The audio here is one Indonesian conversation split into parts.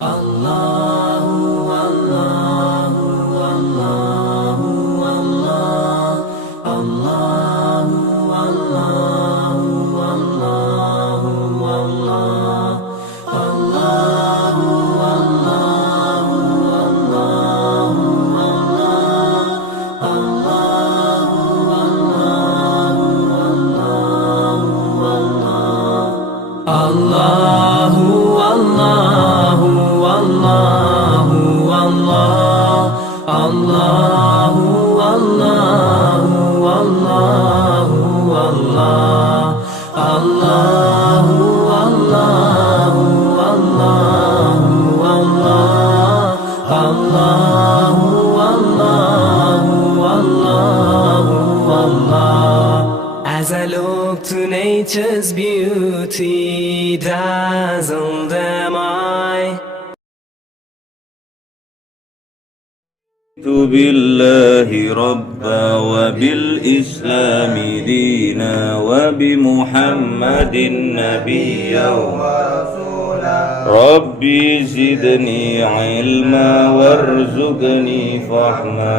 Allahu Allahu Allahu Allah Allahu Allahu Allahu Allah Allahu Allahu Allahu Allahu Allahu Allahu As I look to nature's beauty, dazzled am I. بالله ربا وبالإسلام دينا وبمحمد نبيا ورسولا ربي زدني علما وارزقني فهما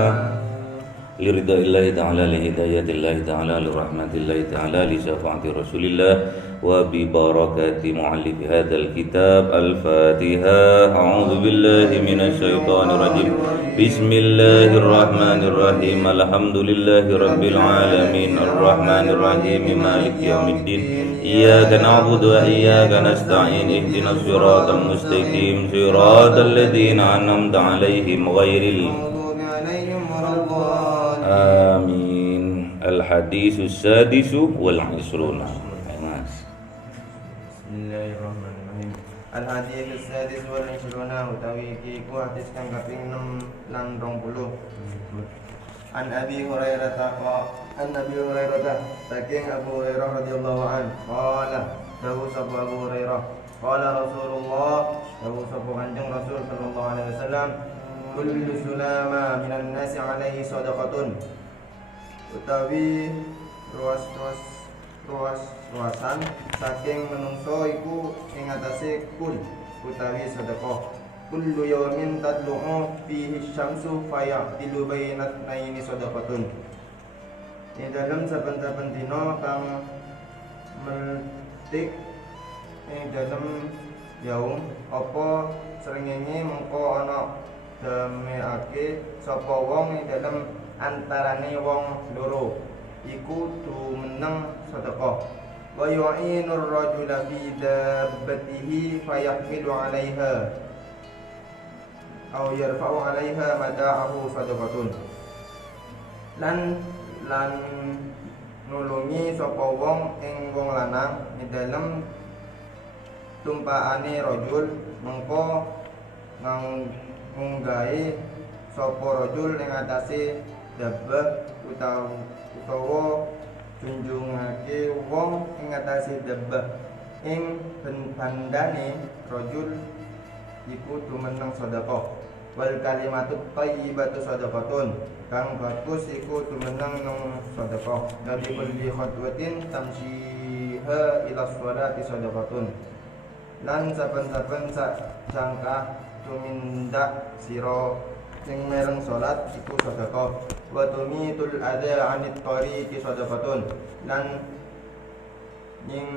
لرضا الله تعالى لهداية الله تعالى لرحمة الله تعالى لشفاعة رسول الله وببركة مؤلف هذا الكتاب. الفاتحة. أعوذ بالله من الشيطان الرجيم. بسم الله الرحمن الرحيم. الحمد لله رب العالمين الرحمن الرحيم مالك يوم الدين إياك نعبد وإياك نستعين اهدنا الصراط المستقيم صراط الذين أنعمت عليهم غير المغضوب عليهم ولا الضالين آمين. الحديث السادس والعشرون. Bismillahirrahmanirrahim. Al-hadits sadis wal ishruna utawi iki ku hadis kang kaping 6 lan 20. An Abi Hurairah saking Abu Hurairah radhiyallahu an qala dawu sapa Abu Hurairah qala Rasulullah dawu sapa Kanjeng Rasul sallallahu alaihi wasallam kullu sulama minan nasi alaihi shadaqatun utawi ruasan saking menungso iku ing atase kul utawi sedekah kullu yawmin tadlu'u fihi syamsu fayaqtilu bainat naini sadaqatun. Ing dalem saben-saben dina kang meltik ing dalem yaum apa srengenge mengko ana dameake sapa wong ing dalem antarane wong loro iku tumeneng sedekah. Wa yu'inur rajula fi dabbatihi fayahmilu 'alaiha aw yarfa'u 'alaiha mata'ahu sadaqatun. Lan nulungi sapa wong ing wong lanang ing dalem tumpaane rajul mengko ngunggahi sapa rajul ing atase dabbah utawa junjungake wong ing atase dabbah ing bandane rajul iku tumeneng sedekah. Wal kalimatut thayyibatu sadaqatun kang bagus iku tumeneng nang sedekah. Nabi kulli khatwatin tamshiha ila sholati sadaqatun. Lan saben-saben sak jangkah tumindak sira sing mereng salat iku sedekah. Wa tumitul adza 'anit tariqi sadaqatun. Lan ning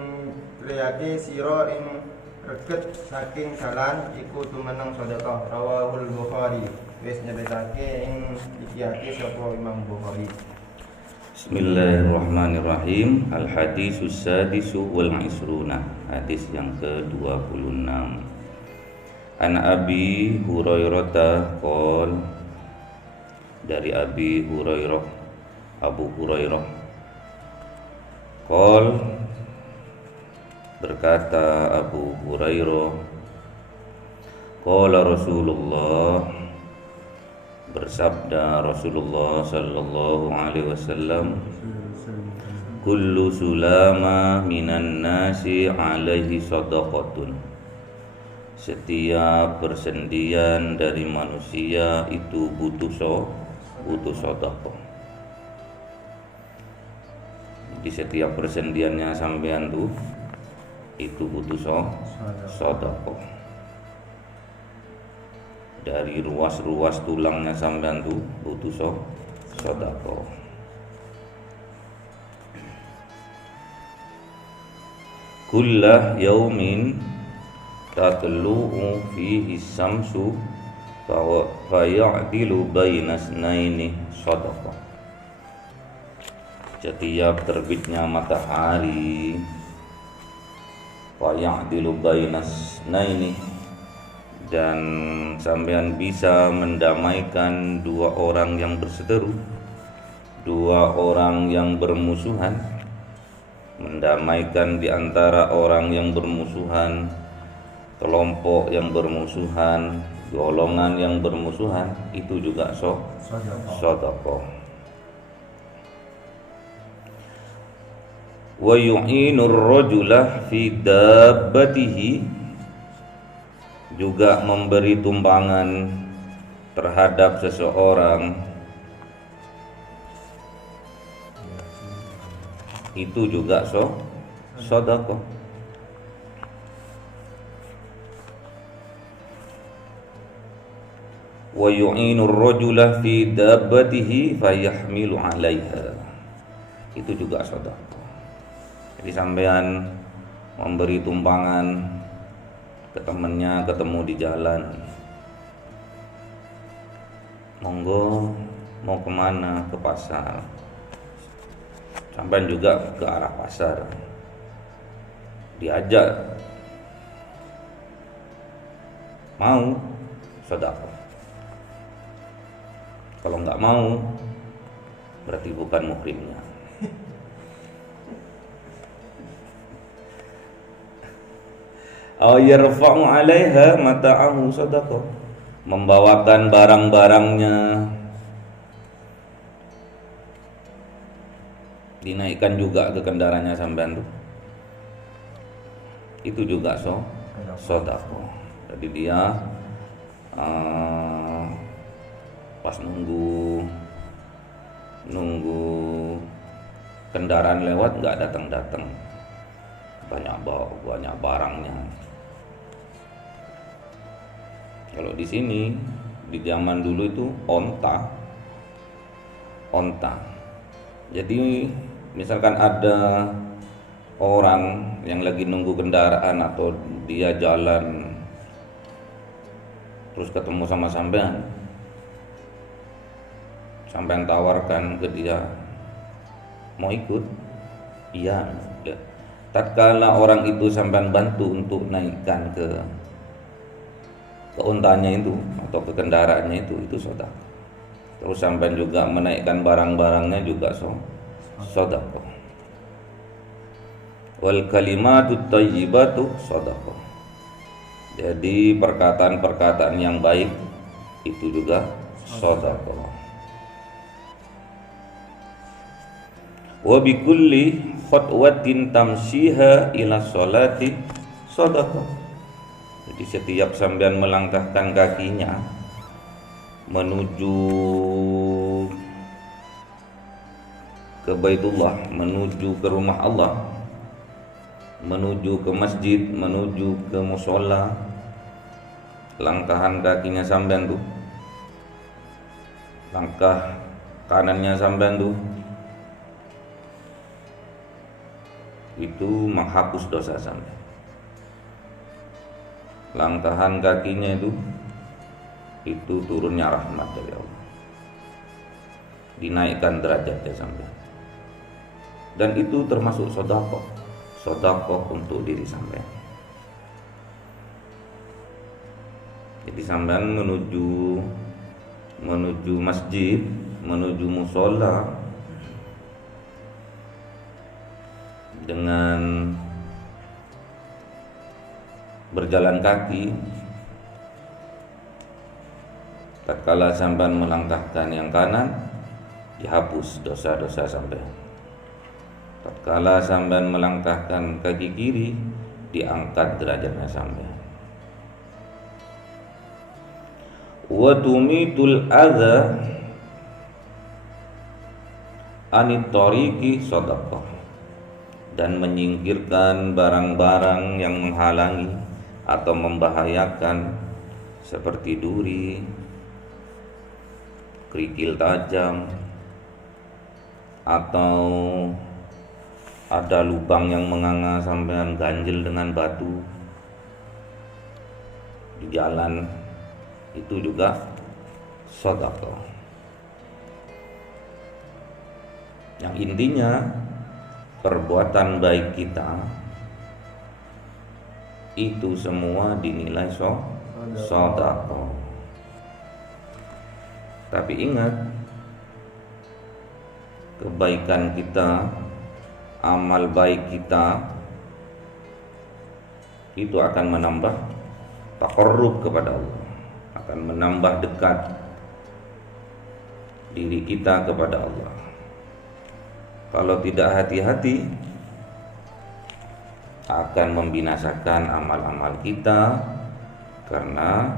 riyake sira ing reget saking jalan iku tumeneng sedekah. Rawahul Bukhari. Wis nyebutake ing iki hadis sapa Imam Bukhari. Bismillahirrahmanirrahim. Al-hadisus sadisu wal isruna. Hadis yang ke-26. An Abi Hurairah qol, dari Abi Hurairah, Abu Hurairah qol, berkata Abu Hurairah, qala Rasulullah, bersabda Rasulullah sallallahu alaihi wasallam, kullu sulama minan nasi alaihi sadaqatun. Setiap persendian dari manusia itu butuh sedekah. Di setiap persendiannya sampean tuh itu butuh sedekah. dari ruas-ruas tulangnya sampean tuh butuh sedekah. Kullah yaumin tatlu'u fihi samsu fa ya'dilu baina snaini sadaqah. Setiap terbitnya matahari fa ya'dilu baina snaini, dan sampean bisa mendamaikan dua orang yang berseteru, dua orang yang bermusuhan, mendamaikan di antara orang yang bermusuhan, kelompok yang bermusuhan, golongan yang bermusuhan, itu juga sedekah. Wa yu'inur rajula fi dabbatihi, juga memberi tumpangan terhadap seseorang, itu juga sedekah. Wa yu'inur rajula fi dabbatihi fayahmilu 'alaiha, itu juga sedekah. Jadi sampean memberi tumpangan ke temannya, ketemu di jalan, monggo mau kemana, ke pasar, sampean juga ke arah pasar, diajak, mau, sedekah. Kalau nggak mau, berarti bukan muhrimnya. Aw yarfa'u 'alaiha mata'ahu sadaqah, membawakan barang-barangnya, dinaikkan juga ke kendaraannya sampean tuh, itu juga sedekah. Jadi dia pas nunggu kendaraan lewat nggak datang, banyak barangnya. Kalau di sini, di zaman dulu itu onta. Jadi misalkan ada orang yang lagi nunggu kendaraan atau dia jalan terus ketemu sama sampean tawarkan ke dia, mau ikut? Iya. Tatkala orang itu sampean bantu untuk naikkan ke untanya itu atau ke kendaraannya itu sedekah. Terus sampean juga menaikkan barang-barangnya juga sedekah. Wal kalimatut thayyibatu sedekah. Jadi perkataan-perkataan yang baik itu juga sedekah. Wa bi kulli khatwatin tamshiha ila sholati sedekah. Jadi setiap sampean melangkahkan kakinya menuju ke Baitullah, menuju ke rumah Allah, menuju ke masjid, menuju ke musola, langkahan kakinya sampean tuh, langkah kanannya sampean tuh, itu menghapus dosa sampean. Langkahan kakinya itu turunnya rahmat dari Allah, dinaikkan derajatnya sampai, dan itu termasuk sedekah untuk diri sampai. Jadi sampean menuju masjid, menuju musola dengan berjalan kaki, tatkala sampean melangkahkan yang kanan, dihapus dosa-dosa sampean. Tatkala sampean melangkahkan kaki kiri, diangkat derajatnya sampean. Wa tumitul adza anit tariqi sadaqah, dan menyingkirkan barang-barang yang menghalangi atau membahayakan seperti duri, kerikil tajam, atau ada lubang yang menganga sampean ganjel dengan batu di jalan, itu juga sedekah. Yang intinya perbuatan baik kita itu semua dinilai sedekah. Tapi ingat, kebaikan kita, amal baik kita itu akan menambah taqarrub kepada Allah, akan menambah dekat diri kita kepada Allah. Kalau tidak hati-hati, akan membinasakan amal-amal kita karena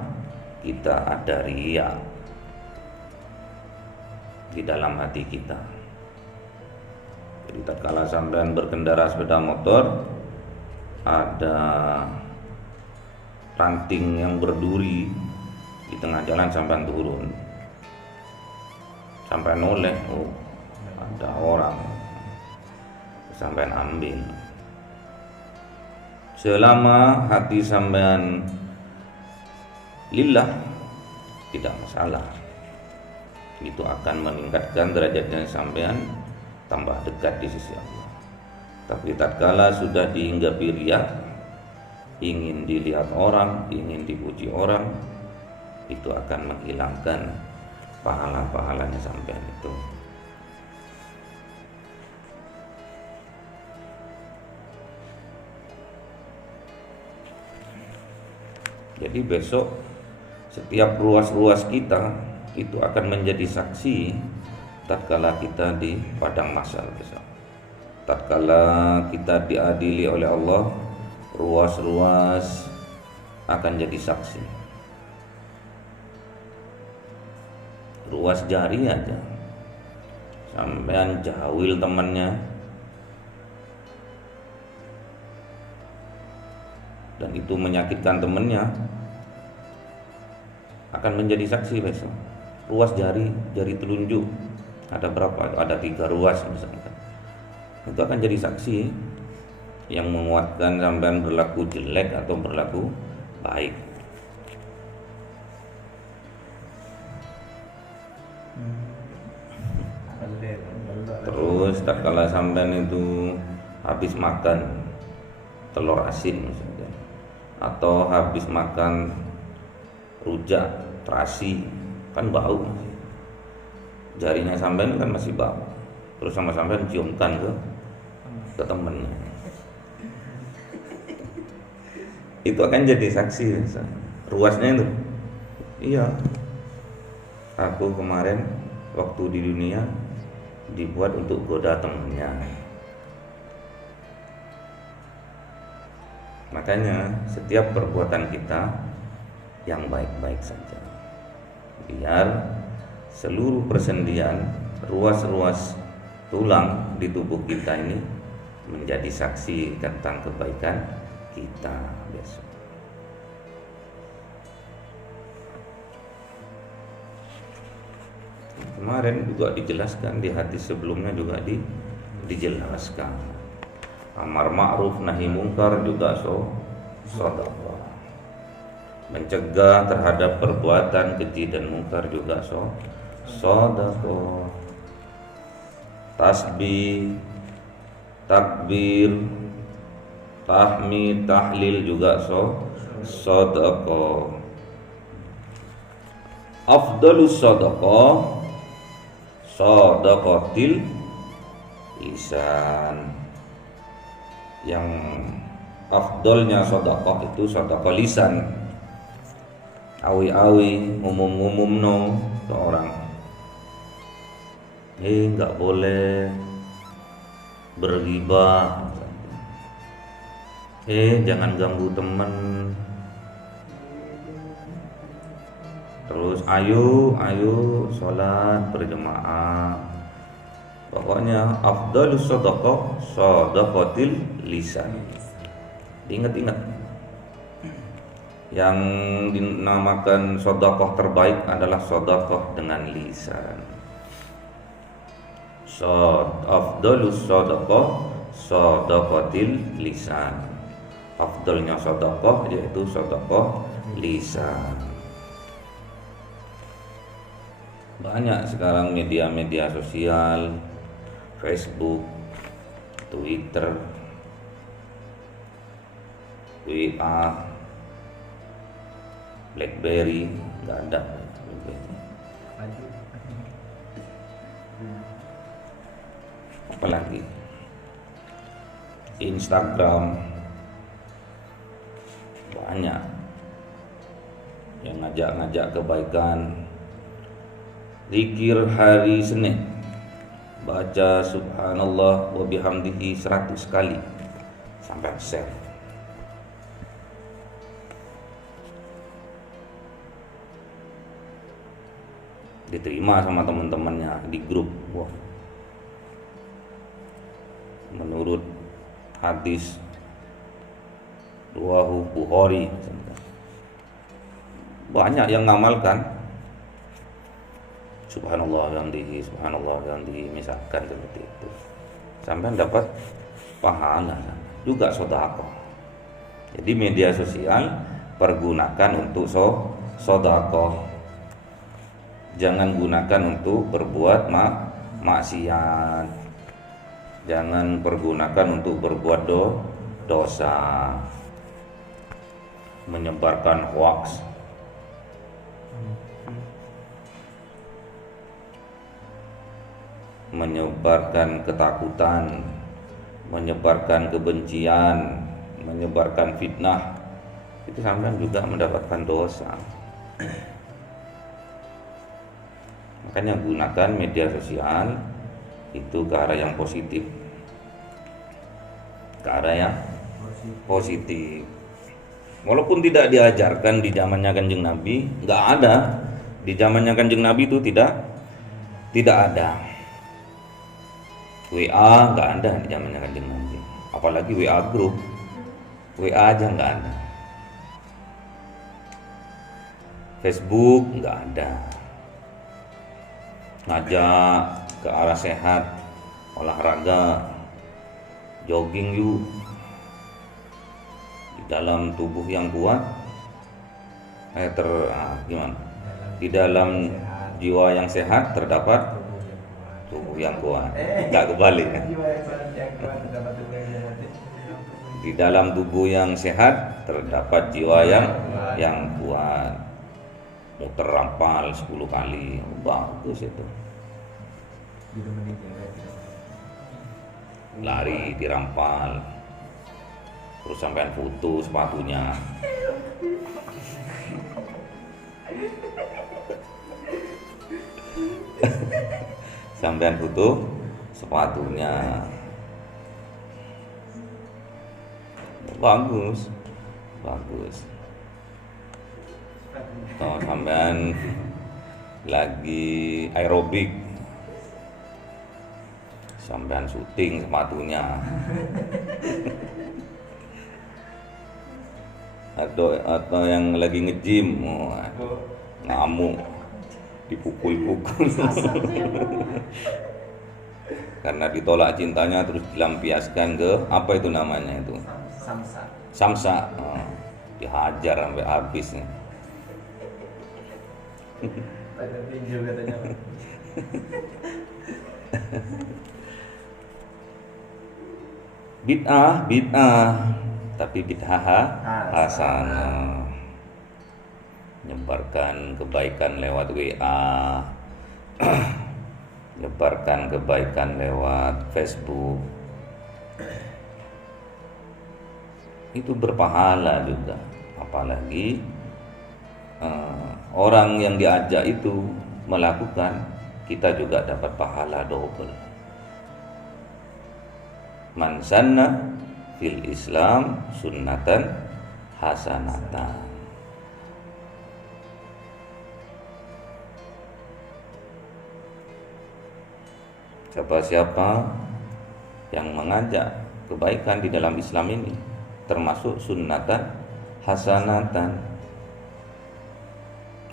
kita ada riya di dalam hati kita. Jadi tatkala sampean berkendara sepeda motor, ada ranting yang berduri di tengah jalan, sampean turun, sampean noleh, oh ada orang, sampean ambil. Selama hati sampean lillah, tidak masalah. Itu akan meningkatkan derajatnya sampean, tambah dekat di sisi Allah. Tapi tatkala sudah dihinggapi riya, ingin dilihat orang, ingin dipuji orang, itu akan menghilangkan pahala-pahalanya sampean itu. Jadi besok setiap ruas-ruas kita itu akan menjadi saksi tatkala kita di padang mahsyar besok. Tatkala kita diadili oleh Allah, ruas-ruas akan jadi saksi. Ruas jari aja, sampean jahwil temannya, dan itu menyakitkan temannya, akan menjadi saksi besok. Ruas jari, jari telunjuk, ada berapa? Ada 3 ruas misalkan. Itu akan jadi saksi yang menguatkan sampean berlaku jelek atau berlaku baik. Terus tatkala sampean itu habis makan telur asin misalnya, atau habis makan rujak terasi, kan bau, jarinya sampean kan masih bau, terus sama sampean ciumkan ke temennya, itu akan jadi saksi ruasnya itu. Iya, aku kemarin waktu di dunia dibuat untuk goda temennya. Makanya setiap perbuatan kita yang baik-baik saja, biar seluruh persendian ruas-ruas tulang di tubuh kita ini menjadi saksi tentang kebaikan kita besok. Kemarin juga dijelaskan, di hadis sebelumnya juga dijelaskan. Amar ma'ruf nahi mungkar juga sedekah. Mencegah terhadap perbuatan keji dan mungkar juga sedekah. Tasbih, takbir, tahmid, tahlil juga sedekah. Afdalus sedekah sedaqatil lisan. Yang afdolnya sedekah itu sedekah lisan. Awi-awi ngumum-ngumum no ke orang, nggak boleh berghibah, jangan ganggu teman. Terus ayo sholat berjamaah. Pokoknya afdalus sedekah sedaqatil lisan. Ingat-ingat. Yang dinamakan sedekah terbaik adalah sedekah dengan lisan. Afdalus sedekah sedekatil lisan. Afdalnya sedekah yaitu sedekah lisan. Banyak sekarang media-media sosial, Facebook, Twitter, WA, BlackBerry, nggak ada BlackBerry. Apalagi Instagram, banyak yang ngajak-ngajak kebaikan. Zikir hari Senin, baca subhanallah wa bihamdihi 100 kali sampai share. Diterima sama teman-temannya di grup. Wah, menurut hadis riwayat Bukhari, banyak yang ngamalkan subhanallah bihamdihi misalkan seperti itu, sampai dapat pahala juga sedekah. Jadi media sosial pergunakan untuk sedekah, jangan gunakan untuk berbuat maksiat, jangan pergunakan untuk berbuat dosa, menyebarkan hoax, menyebarkan ketakutan, menyebarkan kebencian, menyebarkan fitnah. Itu sampai juga mendapatkan dosa. Makanya gunakan media sosial itu ke arah yang positif, ke arah yang positif. Walaupun tidak diajarkan di zamannya Kanjeng Nabi, nggak ada. Di zamannya Kanjeng Nabi itu tidak ada. WA nggak ada di zamannya Kanjeng Nabi. Apalagi WA grup, WA aja nggak ada. Facebook nggak ada. Ngajak ke arah sehat, olahraga, jogging yuk. Di dalam tubuh yang kuat, gimana? Di dalam jiwa yang sehat terdapat tubuh yang kuat. Nggak kebalik. Di dalam tubuh yang sehat terdapat jiwa yang kuat. Dokter rampal 10 kali, bagus itu. Lari dirampal, terus sampean foto sepatunya. Sampean foto sepatunya, bagus. Oh, sampean lagi aerobik, sampean syuting sepatunya. atau yang lagi nge-gym, ngamuk, dipukul-pukul. Karena ditolak cintanya terus dilampiaskan ke apa itu namanya itu? Samsa. Dihajar sampai habis nih. Ada tinju katanya. Bid'ah, tapi bid'ah hasanah. Menyebarkan kebaikan lewat WA, menyebarkan kebaikan lewat Facebook, itu berpahala juga. Apalagi orang yang diajak itu melakukan, kita juga dapat pahala double. Man sanna fil Islam sunnatan hasanatan. Siapa-siapa yang mengajak kebaikan di dalam Islam ini, termasuk sunnatan hasanatan,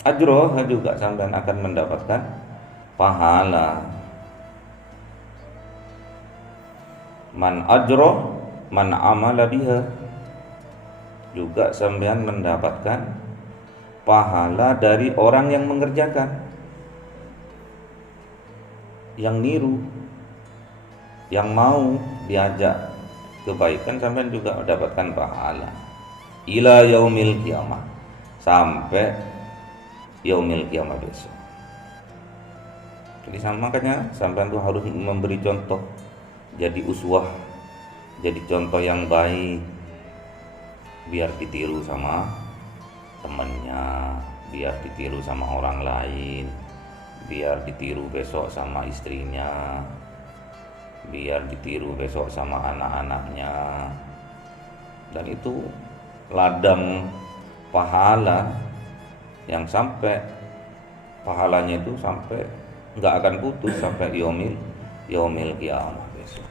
ajroh juga sampean akan mendapatkan pahala. Man ajroh man amala biha, juga sampean mendapatkan pahala dari orang yang mengerjakan, yang niru, yang mau diajak kebaikan, sampean juga mendapatkan pahala ila yaumil kiamah, sampai yaumil kiamah besok. Jadi makanya sampean tuh harus memberi contoh, jadi uswah, jadi contoh yang baik, biar ditiru sama temennya, biar ditiru sama orang lain, biar ditiru besok sama istrinya, biar ditiru besok sama anak-anaknya. Dan itu ladang pahala yang sampai pahalanya itu sampai nggak akan putus sampai yaumil kiamah besok.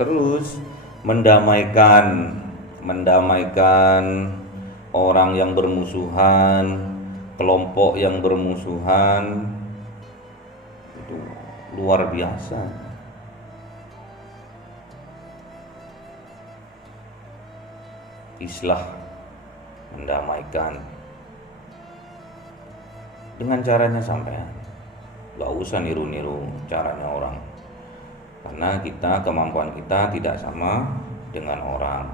Terus mendamaikan orang yang bermusuhan, kelompok yang bermusuhan, itu luar biasa. Islah, mendamaikan dengan caranya sampean, gak usah niru-niru caranya orang, karena kemampuan kita tidak sama dengan orang.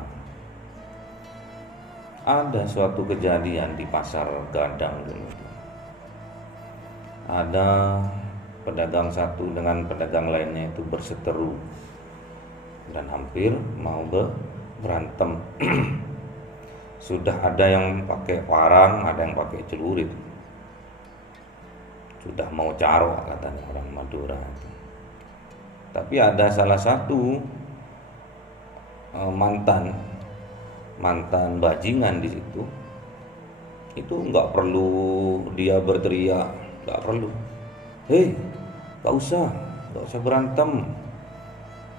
Ada suatu kejadian di pasar Gadang dulu. Ada pedagang satu dengan pedagang lainnya itu berseteru dan hampir mau berantem. Sudah ada yang pakai parang, ada yang pakai celurit. Sudah mau carok katanya orang Madura itu. Tapi ada salah satu mantan bajingan di situ. Itu nggak perlu dia berteriak, nggak perlu. Hei, nggak usah berantem,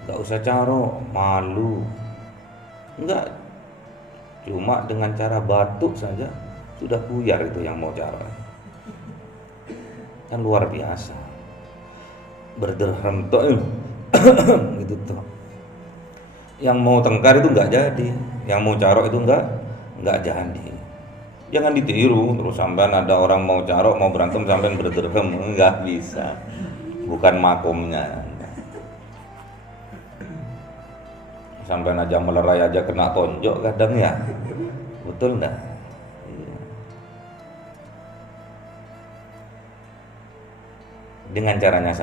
nggak usah carok, malu. Enggak, cuma dengan cara batuk saja sudah buyar itu yang mau carok. Kan luar biasa. Berderham tok gitu tuh. Yang mau tengkar itu nggak jadi, yang mau carok itu nggak jadi. Jangan ditiru terus sampean ada orang mau carok mau berantem sampean berderham, nggak bisa, bukan makomnya. Sampean aja melerai aja kena tonjok kadang ya, betul nggak? Dengan caranya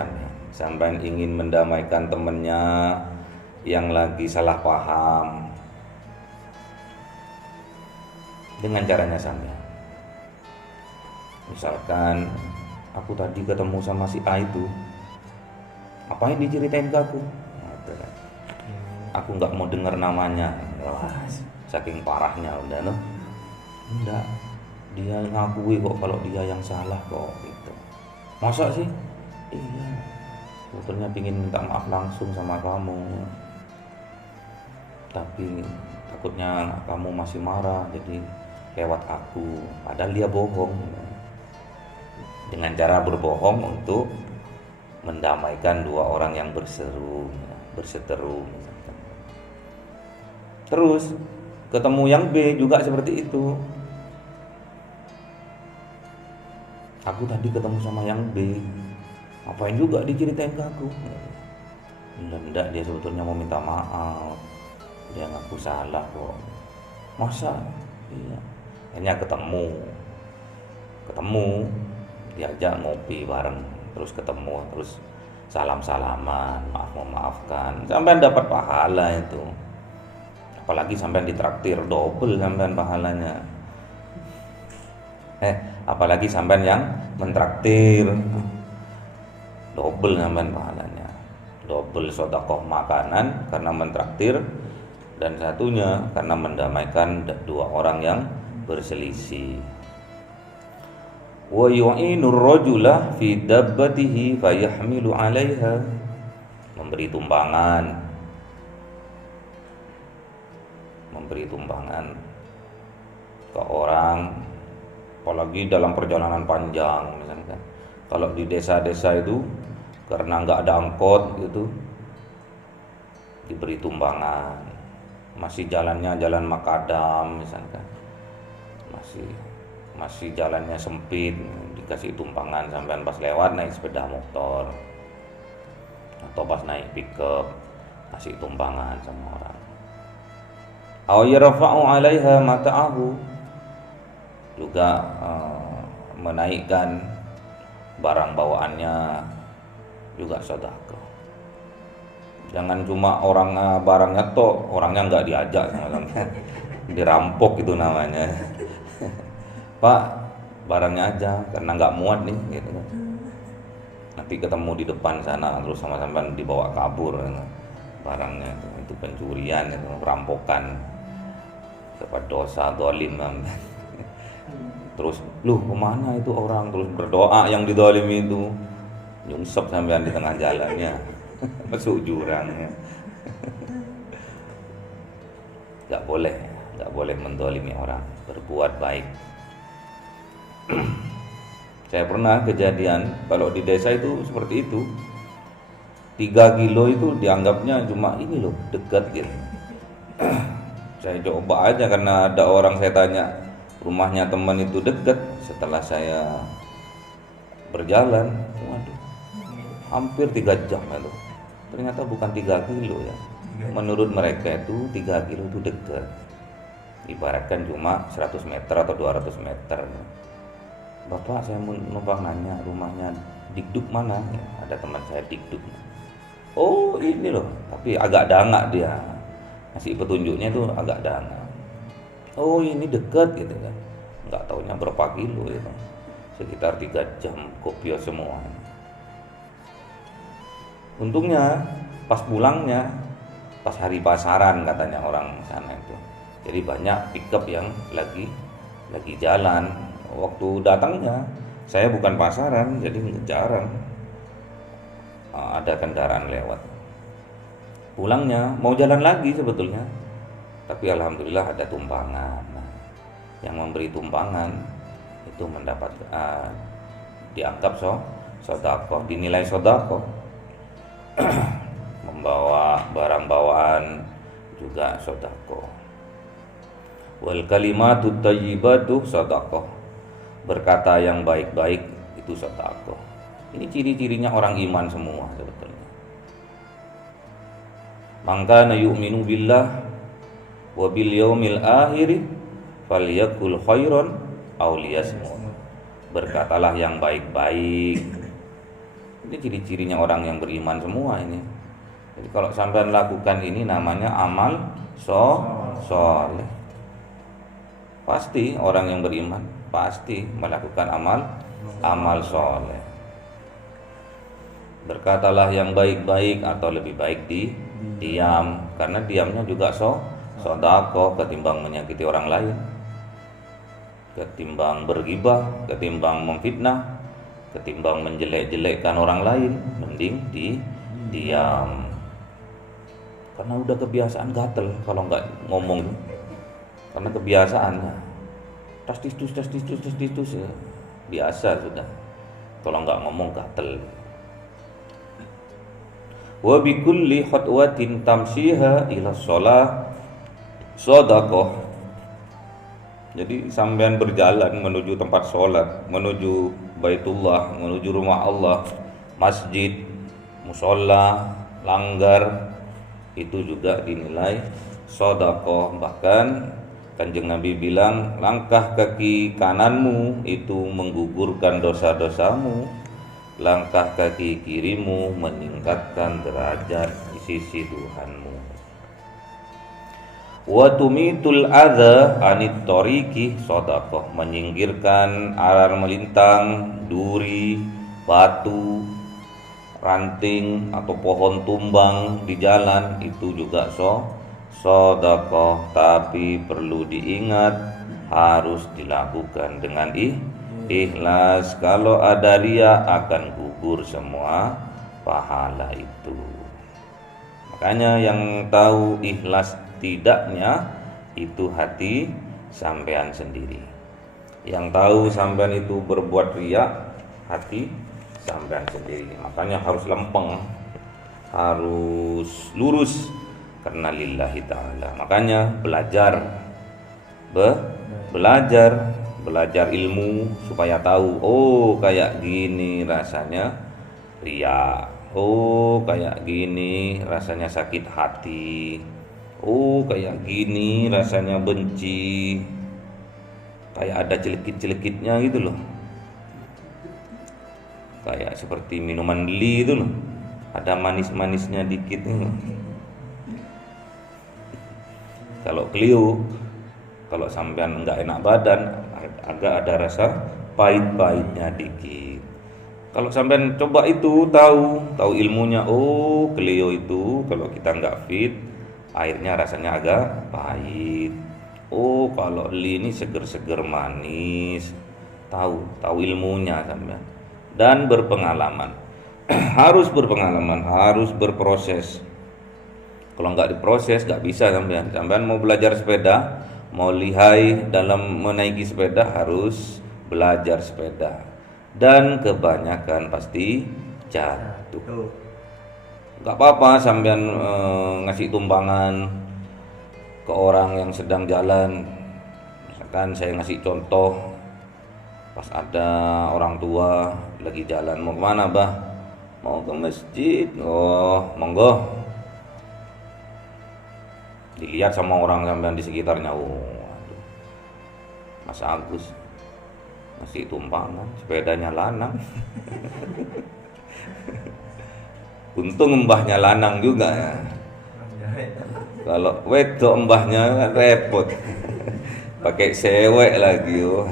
sampean ingin mendamaikan temennya yang lagi salah paham, dengan caranya sampean. Misalkan aku tadi ketemu sama si A itu, apain diceritain ke aku? Aku nggak mau dengar namanya. Wah, saking parahnya udah loh. Enggak, dia ngakui kok kalau dia yang salah kok gitu. Masa sih? Iya, sebetulnya pingin minta maaf langsung sama kamu, tapi takutnya kamu masih marah jadi lewat aku, padahal dia bohong. Dengan cara berbohong untuk mendamaikan dua orang yang berseteru. Terus ketemu yang B juga seperti itu. Aku tadi ketemu sama yang B, apain juga diceritain ke aku? Enggak, dia sebetulnya mau minta maaf, dia ngaku salah kok. Masa? Iya. Akhirnya ketemu, diajak ngopi bareng, terus ketemu, terus salam-salaman, maafkan, sampai dapat pahala itu. Apalagi sampai ditraktir double sampai pahalanya. Apalagi sampai yang mentraktir, double sampai pahalanya. Double sedekah makanan karena mentraktir, dan satunya karena mendamaikan dua orang yang berselisih. Wa yu'inur rajula fi dabbatihi fayahmilu 'alaiha, memberi tumpangan ke orang, apalagi dalam perjalanan panjang misalkan. Kalau di desa-desa itu karena nggak ada angkot gitu, diberi tumpangan. Masih jalannya jalan makadam misalkan, masih jalannya sempit, dikasih tumpangan. Sampean pas lewat naik sepeda motor atau pas naik pickup, kasih tumpangan sama orang. Aw yarfa'u 'alaiha mata'ahu, juga menaikkan barang bawaannya, juga sedekah. Jangan cuma orang barangnya toh, orangnya nggak diajak sama dirampok itu namanya. Pak, barangnya aja karena nggak muat nih gitu kan. Nanti ketemu di depan sana terus sama-sama dibawa kabur barangnya, itu pencurian, itu perampokan, dapat dosa zalim. Terus lu kemana itu orang, terus berdoa yang dizalimi itu, nyungsep sampean di tengah jalannya. Masuk jurangnya. Gak boleh mendolimi orang, berbuat baik. Saya pernah kejadian kalau di desa itu seperti itu, 3 kilo itu dianggapnya cuma ini loh, dekat gitu. Saya coba aja karena ada orang, saya tanya rumahnya teman itu dekat. Setelah saya berjalan, waduh, hampir 3 jam itu. Ternyata bukan 3 kilo ya. Menurut mereka itu 3 kilo itu dekat. Ibaratkan cuma 100 meter atau 200 meter. Bapak, saya mau numpang nanya rumahnya Dikduk mana? Ada teman saya Dikduk. Oh ini loh, tapi agak dangak dia. Ngasih petunjuknya itu agak dangak. Oh ini dekat gitu kan. Nggak taunya berapa kilo itu. Sekitar 3 jam kopio semua. Untungnya pas pulangnya, pas hari pasaran katanya orang sana itu. Jadi banyak pickup yang lagi jalan. Waktu datangnya saya bukan pasaran, jadi jarang ada kendaraan lewat. Pulangnya mau jalan lagi sebetulnya, tapi alhamdulillah ada tumpangan. Nah, yang memberi tumpangan itu mendapat dianggap sedekah, dinilai sedekah. Membawa barang bawaan juga sedekah. Wal kalimatut thayyibatu sedekah, berkata yang baik-baik itu sedekah. Ini ciri-cirinya orang iman semua sebetulnya. Maka na yu'minu billah wa bil yaumil akhir falyakul khairan aw liyasmut. Berkatalah yang baik-baik. Ini ciri-cirinya orang yang beriman semua ini. Jadi kalau sampai lakukan ini namanya amal soleh. Pasti orang yang beriman pasti melakukan amal soleh. Berkatalah yang baik-baik atau lebih baik diam, karena diamnya juga sedekah ketimbang menyakiti orang lain, ketimbang bergibah, ketimbang memfitnah, ketimbang menjelek-jelekkan orang lain, mending diam. Karena udah kebiasaan gatel kalau nggak ngomong, karena kebiasaannya tas tistus ya. Biasa sudah, kalau nggak ngomong gatel. Wa bi kulli khatwatin tamsiha ila shalah shadaqah. Jadi sampean berjalan menuju tempat sholat, menuju Baitullah, menuju rumah Allah, masjid, musola, langgar, itu juga dinilai sedekah. Bahkan Kanjeng Nabi bilang, langkah kaki kananmu itu menggugurkan dosa-dosamu, langkah kaki kirimu meningkatkan derajat di sisi Tuhanmu. Wa tumitul adza anit tariqi sedekah, menyingkirkan arar melintang, duri, batu, ranting atau pohon tumbang di jalan, itu juga sedekah. Tapi perlu diingat, harus dilakukan dengan Ikhlas. Kalau ada ria akan gugur semua pahala itu. Makanya yang tahu ikhlas tidaknya itu hati sampean sendiri. Yang tahu sampean itu berbuat ria, hati sampean sendiri. Makanya harus lempeng, harus lurus karena lillahi ta'ala. Makanya belajar ilmu supaya tahu, oh kayak gini rasanya ria, oh kayak gini rasanya sakit hati, oh kayak gini rasanya benci, kayak ada celekit-celekitnya gitu loh, kayak seperti minuman li itu loh, ada manis-manisnya dikit nih. Kalau Clio, kalau sampean nggak enak badan, agak ada rasa pahit-pahitnya dikit. Kalau sampean coba itu tahu ilmunya, oh Clio itu kalau kita nggak fit, airnya rasanya agak pahit. Oh kalau li ini seger-seger manis, tahu ilmunya sampean. Dan berpengalaman, harus berpengalaman, harus berproses. Kalau nggak diproses nggak bisa sampean. Sampean mau belajar sepeda, mau lihai dalam menaiki sepeda harus belajar sepeda. Dan kebanyakan pasti jatuh. Nggak apa-apa sampean ngasih tumpangan ke orang yang sedang jalan. Misalkan saya ngasih contoh, pas ada orang tua lagi jalan, mau kemana bah? Mau ke masjid. Oh monggo. Dilihat sama orang sampean di sekitarnya, oh aduh, Mas Agus masih tumpangan, sepedanya lanang. Untung mbahnya lanang juga ya. Kalau wedok mbahnya kan repot. Pakai sewek lagi, oh.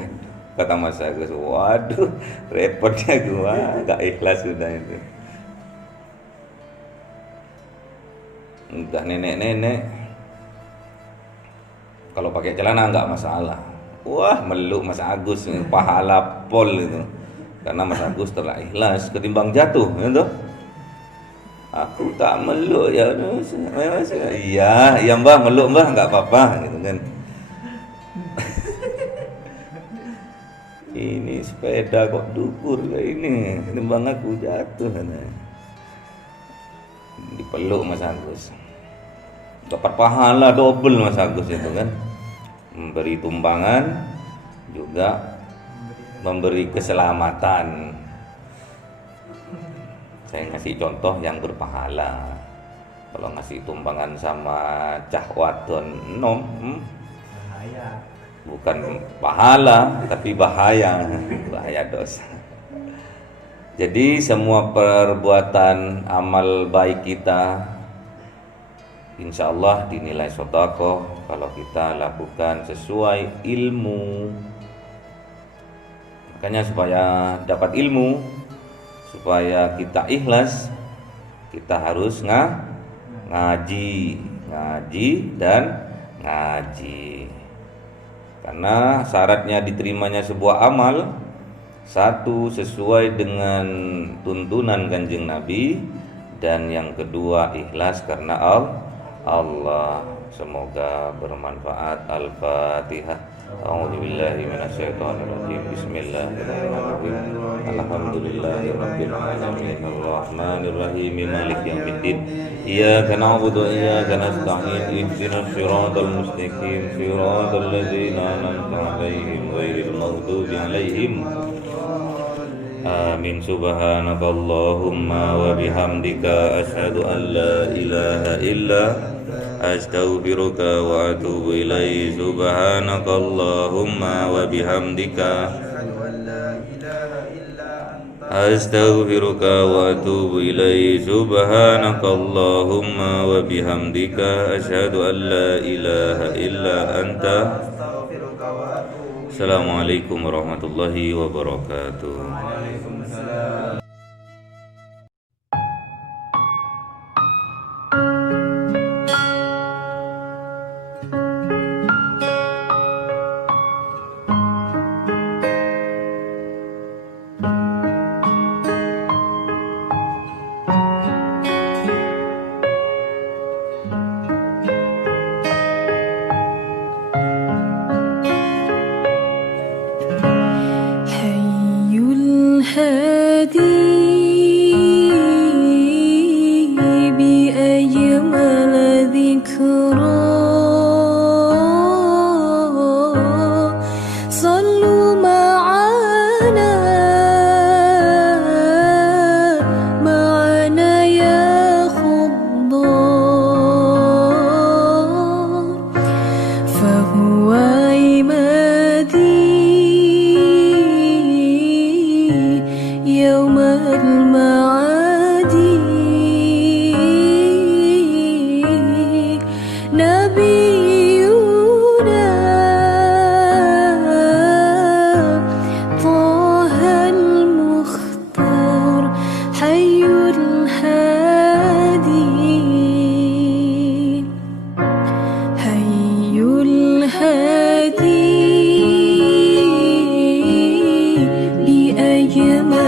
Kata Mas Agus, waduh repotnya gua, gak ikhlas sudah itu. Udah nenek-nenek kalau pakai celana nggak masalah. Wah meluk Mas Agus, pahala pol itu. Karena Mas Agus telah ikhlas ketimbang jatuh, gitu. Aku tak meluk ya. Iya mbah meluk mbah nggak apa-apa, gitu kan. Ini sepeda kok dukur kayak ini, ketimbang aku jatuh. Dipeluk Mas Agus. Dapat pahala double Mas Agus itu kan, memberi tumpangan juga memberi keselamatan. Saya ngasih contoh yang berpahala. Kalau ngasih tumpangan sama cah wadon nom, bukan pahala tapi bahaya dosa. Jadi semua perbuatan amal baik kita insya Allah dinilai sedekah kalau kita lakukan sesuai ilmu. Makanya supaya dapat ilmu, supaya kita ikhlas, kita harus ngaji dan ngaji. Karena syaratnya diterimanya sebuah amal, satu sesuai dengan tuntunan Kanjeng Nabi, dan yang kedua ikhlas karena Allah. Semoga bermanfaat. Al-Fatihah. A'udzubillahi minasyaitonirrajim. Bismillahirrahmanirrahim. Alhamdulillahirabbil alamin. Arrahmanirrahim. Maliki yaumiddin. Iyyaka na'budu wa iyyaka nasta'in. Ihdinas siratal mustaqim. Siratal ladzina an'amta 'alaihim ghairil maghdubi 'alaihim. Amin. Subhanakallahumma wa bihamdika asyhadu an la ilaha illa astaghfiruka wa atubu ilaik. Subhanakallahumma wa bihamdika astaghfiruka wa atubu ilaik. Subhanakallahumma wa bihamdika asyhadu an la ilaha illa anta. Assalamualaikum warahmatullahi wabarakatuh. الهادي بأجمل ذكرى صلوا معنا يا خضار فهو عمادي يوم المعاد نبينا طه المختار حي الهادي حي الهادي بأجمل